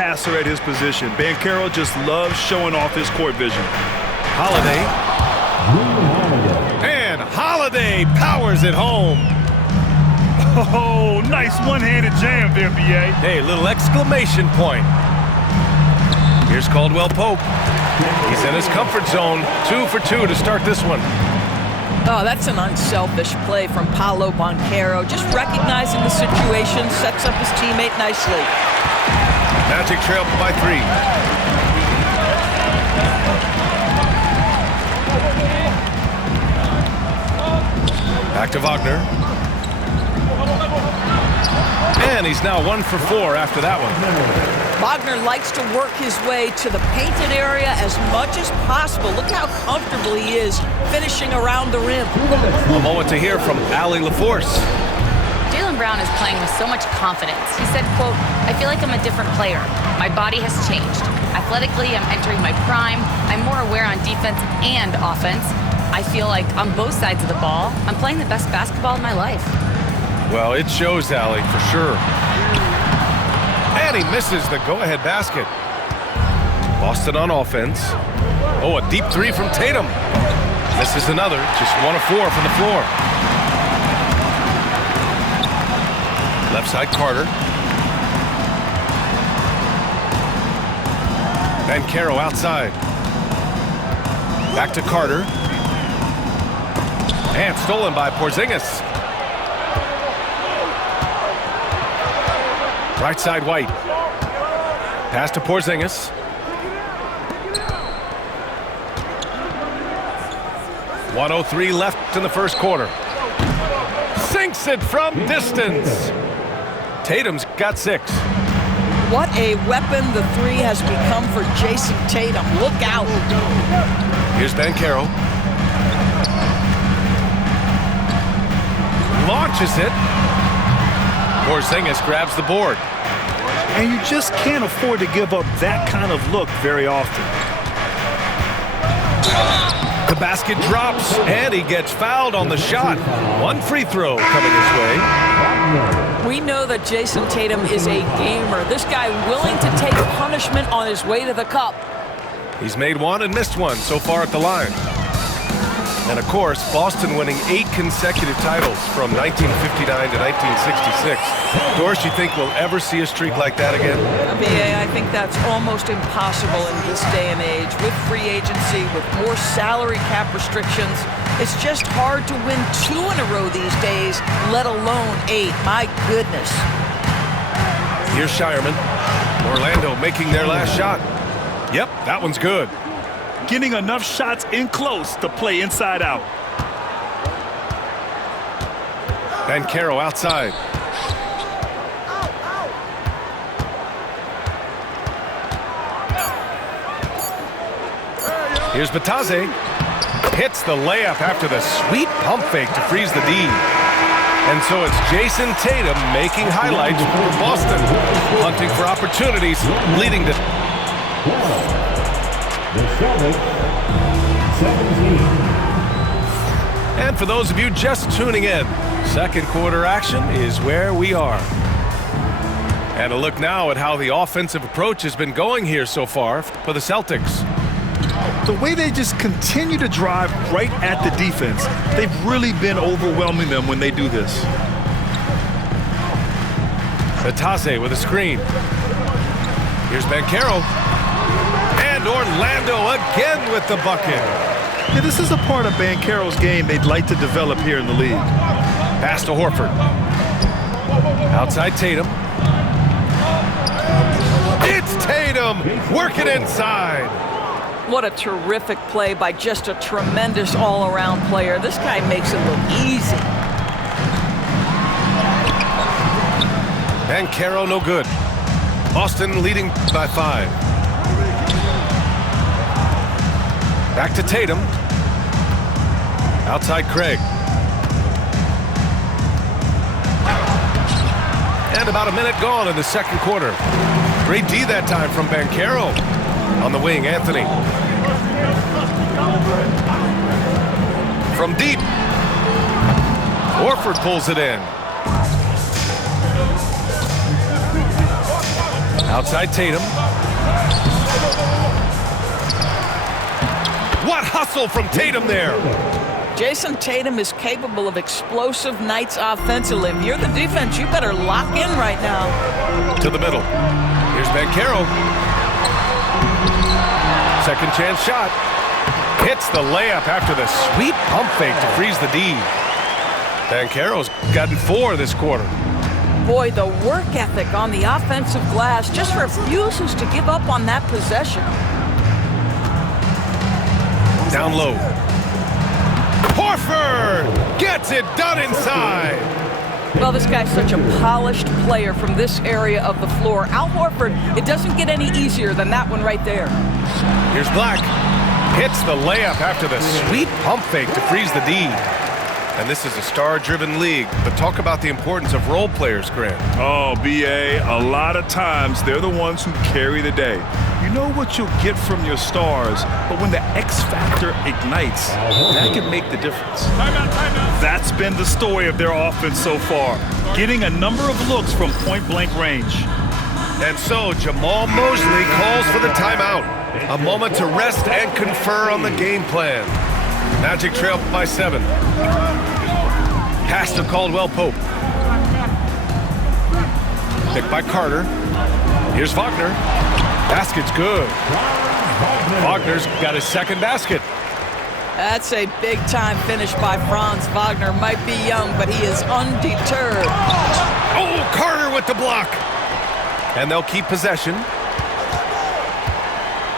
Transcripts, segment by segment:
passer at his position. Banchero just loves showing off his court vision. Holiday. And Holiday powers it home. Oh, nice one-handed jam there, B.A. Hey, little exclamation point. Here's Caldwell Pope. He's in his comfort zone. 2 for 2 to start this one. Oh, that's an unselfish play from Paolo Banchero. Just recognizing the situation, sets up his teammate nicely. Magic trail by 3. Back to Wagner. And he's now 1 for 4 after that one. Wagner likes to work his way to the painted area as much as possible. Look how comfortable he is finishing around the rim. A moment to hear from Allie LaForce. Jaylen Brown is playing with so much confidence. He said, quote, "I feel like I'm a different player. My body has changed. Athletically, I'm entering my prime. I'm more aware on defense and offense. I feel like on both sides of the ball, I'm playing the best basketball of my life." Well, it shows, Allie, for sure. And he misses the go-ahead basket. Boston on offense. Oh, a deep 3 from Tatum. Misses another. Just 1 of 4 from the floor. Left side, Carter. Banchero outside. Back to Carter. And stolen by Porzingis. Right side, White. Pass to Porzingis. 1:03 left in the first quarter. Sinks it from distance. Tatum's got 6. What a weapon the 3 has become for Jason Tatum. Look out. Here's Banchero. Launches it. Porzingis grabs the board. And you just can't afford to give up that kind of look very often. The basket drops, and he gets fouled on the shot. 1 free throw coming his way. We know that Jason Tatum is a gamer. This guy willing to take punishment on his way to the cup. He's made 1 and missed 1 so far at the line. And of course, Boston winning 8 consecutive titles from 1959 to 1966. Doris, you think we'll ever see a streak like that again? BA, I think that's almost impossible in this day and age. With free agency, with more salary cap restrictions, it's just hard to win 2 in a row these days, let alone 8. My goodness. Here's Shireman. Orlando making their last shot. Yep, that one's good. Getting enough shots in close to play inside out. Banchero outside. Here's Batase. Hits the layup after the sweet pump fake to freeze the D. And so it's Jason Tatum making highlights for Boston. Hunting for opportunities, leading to... The Celtics, 17. And for those of you just tuning in, second quarter action is where we are. And a look now at how the offensive approach has been going here so far for the Celtics. The way they just continue to drive right at the defense, they've really been overwhelming them when they do this. Batase with a screen. Here's Banchero. And Orlando again with the bucket. Yeah, this is a part of Banchero's game they'd like to develop here in the league. Pass to Horford. Outside Tatum. It's Tatum working inside. What a terrific play by just a tremendous all-around player. This guy makes it look easy. Banchero no good. Boston leading by 5. Back to Tatum. Outside Craig. And about a minute gone in the second quarter. Great D that time from Banchero. On the wing, Anthony. From deep. Horford pulls it in. Outside Tatum. What hustle from Tatum there. Jason Tatum is capable of explosive nights offensively. If you're the defense, you better lock in right now. To the middle. Here's Banchero. Second chance shot. Hits the layup after the sweet pump fake to freeze the D. Banchero's gotten 4 this quarter. Boy, the work ethic on the offensive glass just refuses to give up on that possession. Down low. Horford gets it done inside. Well, this guy's such a polished player from this area of the floor. Al Horford, it doesn't get any easier than that one right there. Here's Black. Hits the layup after the sweet pump fake to freeze the D. And this is a star-driven league, but talk about the importance of role players, Grant. Oh, B.A., a lot of times they're the ones who carry the day. You know what you'll get from your stars, but when the X factor ignites, that can make the difference. Timeout. That's been the story of their offense so far, getting a number of looks from point-blank range. And so Jamal Mosley calls for the timeout. A moment to rest and confer on the game plan. Magic trail by 7. Pass to Caldwell Pope. Picked by Carter. Here's Wagner. Basket's good. Wagner's got his second basket. That's a big-time finish by Franz Wagner. Might be young, but he is undeterred. Oh, Carter with the block. And they'll keep possession.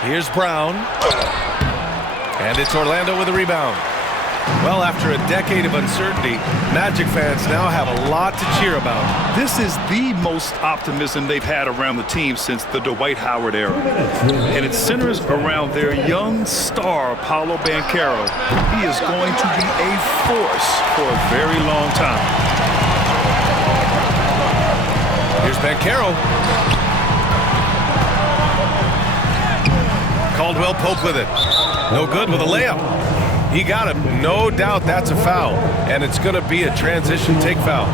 Here's Brown. And it's Orlando with a rebound. Well, after a decade of uncertainty, Magic fans now have a lot to cheer about. This is the most optimism they've had around the team since the Dwight Howard era. And it centers around their young star, Paolo Banchero. He is going to be a force for a very long time. Here's Banchero. Caldwell Pope with it. No good with a layup. He got him. No doubt that's a foul. And it's going to be a transition take foul.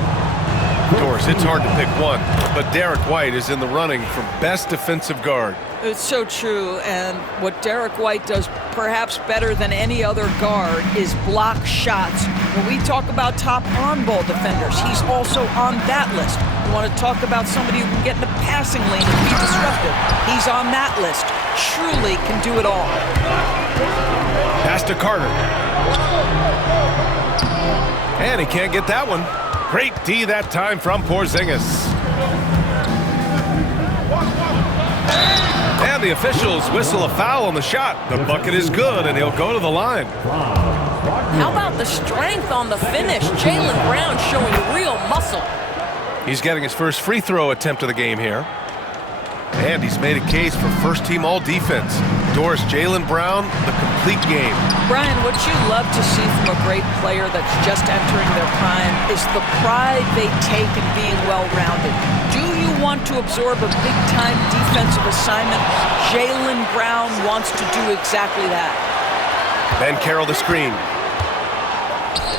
Doris, it's hard to pick one, but Derek White is in the running for best defensive guard. It's so true, and what Derek White does perhaps better than any other guard is block shots. When we talk about top on-ball defenders, he's also on that list. You want to talk about somebody who can get in the passing lane and be disruptive. He's on that list. Truly can do it all. Pass to Carter. And he can't get that one. Great D that time from Porzingis. And the officials whistle a foul on the shot. The bucket is good, and he'll go to the line. How about the strength on the finish? Jaylen Brown showing real muscle. He's getting his first free throw attempt of the game here. And he's made a case for first-team all-defense. Doris, Jaylen Brown, the complete game. Brian, what you love to see from a great player that's just entering their prime is the pride they take in being well-rounded. Do you want to absorb a big-time defensive assignment? Jaylen Brown wants to do exactly that. Banchero the screen.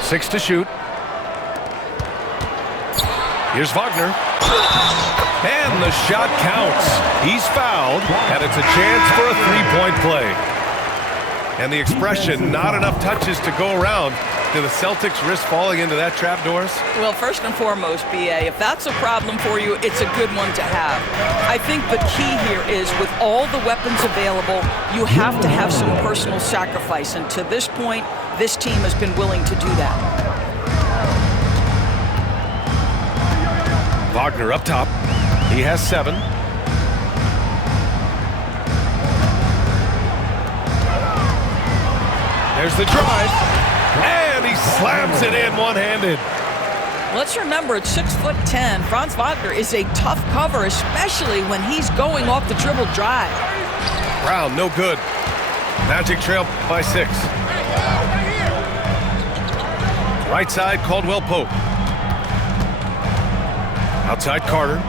6 to shoot. Here's Wagner. And the shot counts. He's fouled, and it's a chance for a three-point play. And the expression, not enough touches to go around. Do the Celtics risk falling into that trap, Doris? Well, first and foremost, B.A., if that's a problem for you, it's a good one to have. I think the key here is with all the weapons available, you have to have some personal sacrifice. And to this point, this team has been willing to do that. Wagner up top. He has 7. There's the drive. And he slams it in one-handed. Let's remember, at 6'10", Franz Wagner is a tough cover, especially when he's going off the dribble drive. Brown, no good. Magic trail by 6. Right side, Caldwell Pope. Outside Carter.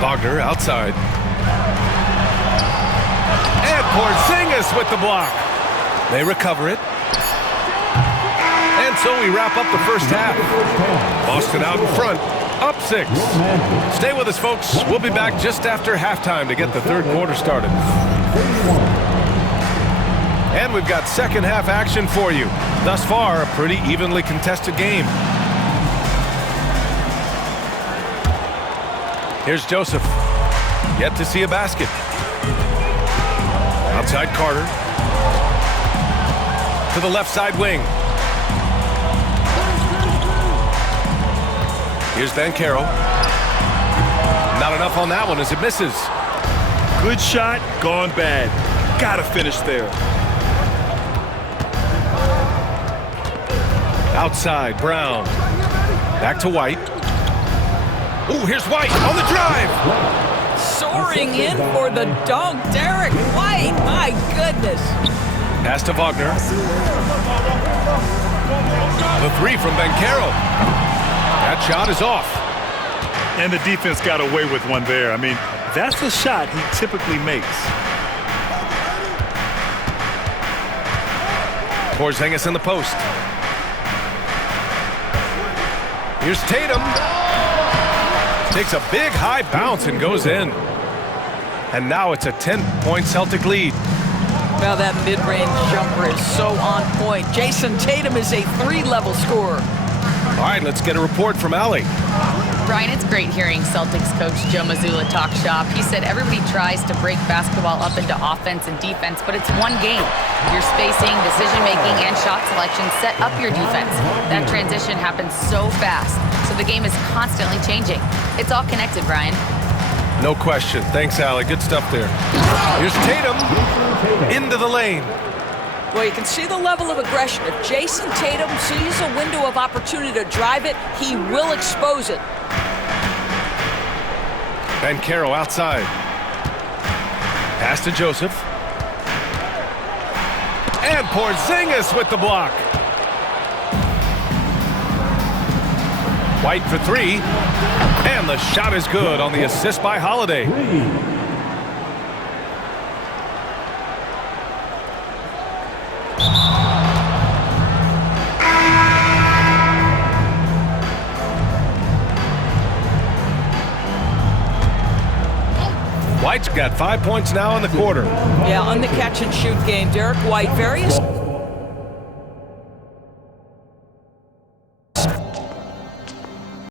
Wagner outside. And Porzingis with the block. They recover it. And so we wrap up the first half. Boston out in front, Up 6. Stay with us, folks. We'll be back just after halftime to get the third quarter started. And we've got second half action for you. Thus far, a pretty evenly contested game. Here's Joseph. Yet to see a basket. Outside Carter. To the left side wing. Here's Banchero. Not enough on that one as it misses. Good shot, gone bad. Gotta finish there. Outside, Brown. Back to White. Ooh, here's White on the drive. Soaring in for the dunk, Derek White. My goodness. Pass to Wagner. The three from Banchero. That shot is off. And the defense got away with one there. I mean, that's the shot he typically makes. Porzingis in the post. Here's Tatum. Takes a big high bounce and goes in. And now it's a 10-point Celtic lead. Well, that mid-range jumper is so on point. Jason Tatum is a 3-level scorer. All right, let's get a report from Allie. Brian, it's great hearing Celtics coach Joe Mazzulla talk shop. He said everybody tries to break basketball up into offense and defense, but it's one game. Your spacing, decision-making, and shot selection set up your defense. That transition happens so fast, so the game is constantly changing. It's all connected, Brian. No question. Thanks, Allie. Good stuff there. Here's Tatum into the lane. Well, you can see the level of aggression. If Jason Tatum sees a window of opportunity to drive it, he will expose it. Banchero outside. Pass to Joseph. And Porzingis with the block. White for three. And the shot is good on the assist by Holiday. White's got 5 points now in the quarter. Yeah, on the catch-and-shoot game, Derek White, very